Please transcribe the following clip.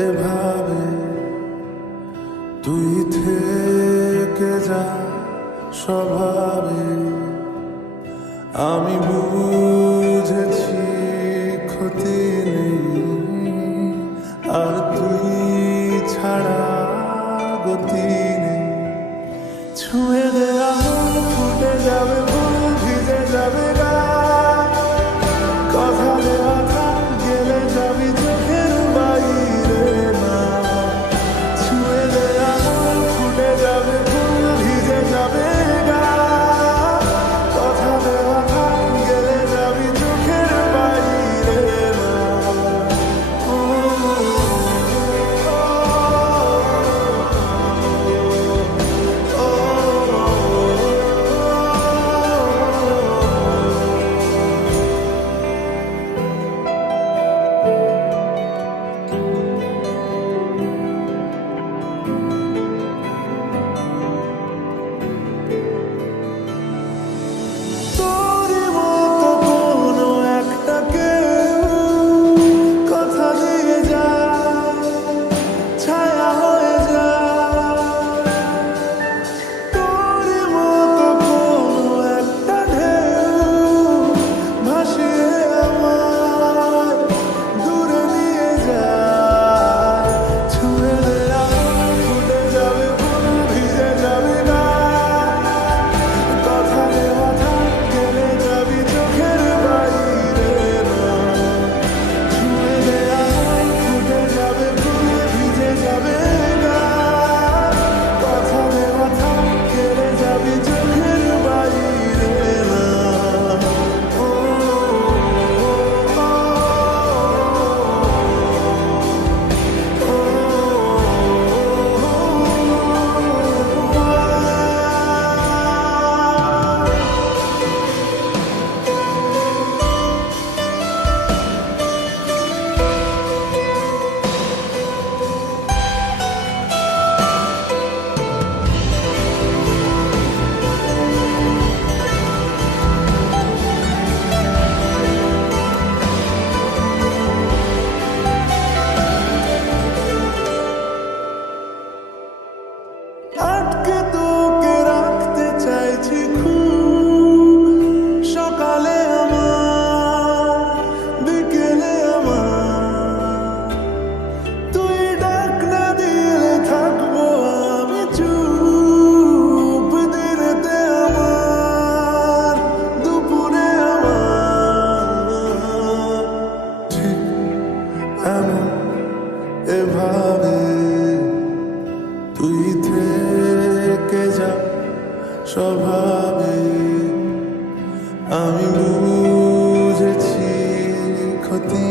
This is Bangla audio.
এভাবে তুই থেকে যা স্বভাবে আমি বুঝেছি ক্ষতি নেই আর তুই ছাড়া গতি নেই ছুঁয়ে দে আঙুল ফুটে যাবে ফুল ভিজে যাবে গা কথা দেওয়া থাক গেলে যাবি চোখের বাইরে না ছুঁয়ে দে আঙুল ফুটে যাবে ফুল ভিজে যাবে গা কথা দেওয়া থাক গেলে যাবি চোখের বাইরে না তোরই মতো কোনো একটা কেউ কথা দিয়ে যায় ছায়া হয়ে যায় তোরই মতো কোনো একটা ঢেউ ভাসিয়ে আমায় দূরে নিয়ে যায় ছুঁয়ে দে আঙুল ফুটে যাবে ফুল ভিজে যাবে না কথা দেওয়া থাক গেলে যাবি চোখের বাইরে না ছুঁয়ে দে আঙুল ফুটে যাবে ফুল ভিজে যাবে না কথা দেওয়া থাক গেলে যাবি চোখের বাইরে না আটকে তোকে রাখতে চাইছি খুব সকালে আমার বিকেলে আমার তুই ডাক না দিলে থাকবো আমি চুপ দিনেতে আমার দুপুরে আমার ঠিক এমন এভাবে তুই থেকে যা স্বভাবে আমি বুঝেছি ক্ষতি